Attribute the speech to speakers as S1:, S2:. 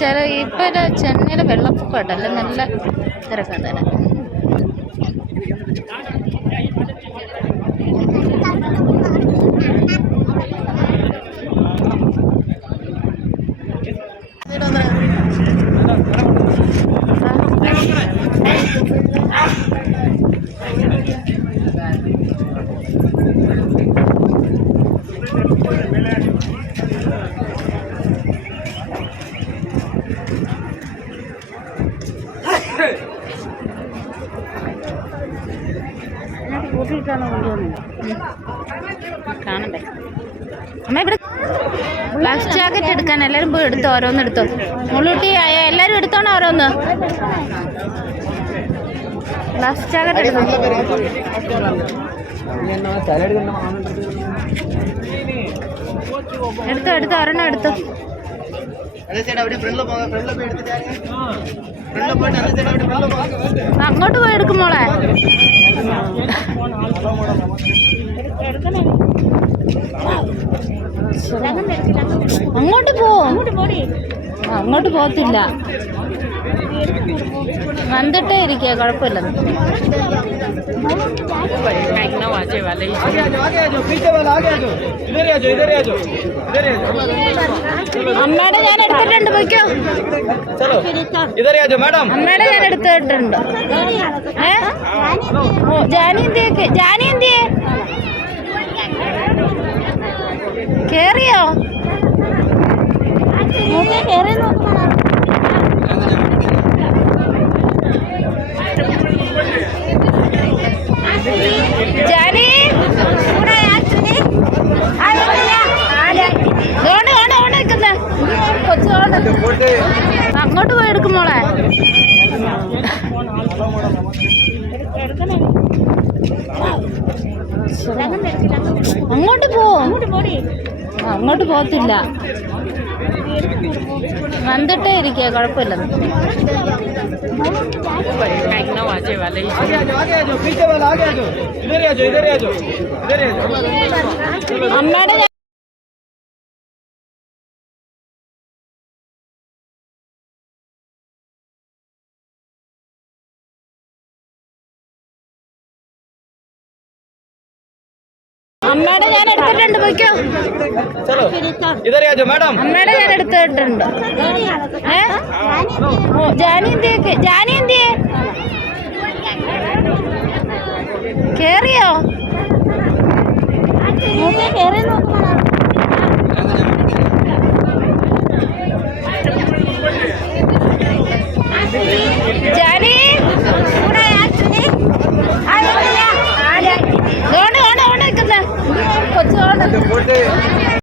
S1: ചില ഇപ്പം ചെന്നൈയിൽ വെള്ളപ്പൊക്കമുണ്ടല്ലോ നല്ല തിരക്കാണ് തന്നെ
S2: കൂട്ടിയിട്ടാണ്
S1: ഇവിടെ ജാക്കറ്റ് എടുക്കാൻ എല്ലാവരും പോയി എടുത്തോ? ഓരോന്ന് എടുത്തോ? മുള്ളൂട്ടി അയ്യ, എല്ലാവരും എടുത്തോണോ ഓരോന്ന്? ജാക്കറ്റ് എടുത്തോ എടുത്തോ എടുത്തോ ഒരെണ്ണം എടുത്തോ. അങ്ങോട്ട് പോയി എടുക്കും മോളെ. അങ്ങോട്ട് പോ. ആ, അങ്ങോട്ട് പോകത്തില്ല വന്നിട്ടേ ഇരിക്കുക കുഴപ്പമില്ല. അമ്മയുടെ ഞാൻ എടുത്തിട്ടുണ്ട് പൊയ്ക്കോ. അമ്മയുടെ ഞാൻ എടുത്തിട്ടുണ്ട്. ഏ? ജാനി എന്തിയൊക്കെ കേറിയോ? അങ്ങോട്ട് പോയി എടുക്കും മോളെ. അങ്ങോട്ട് പോ. അങ്ങോട്ട് പോകത്തില്ല. വന്നിട്ടേ ഇരിക്കുക കുഴപ്പമില്ല
S3: आगे
S1: ഉണ്ട് പൊയ്ക്കോ അമ്മയുടെ ഞാൻ എടുത്തിട്ടുണ്ട് ഏ? ജാനി എന്തിയേക്ക് ജാനി എന്തിയേ? കേറിയോ? കേറി നോക്കുമ്പോൾ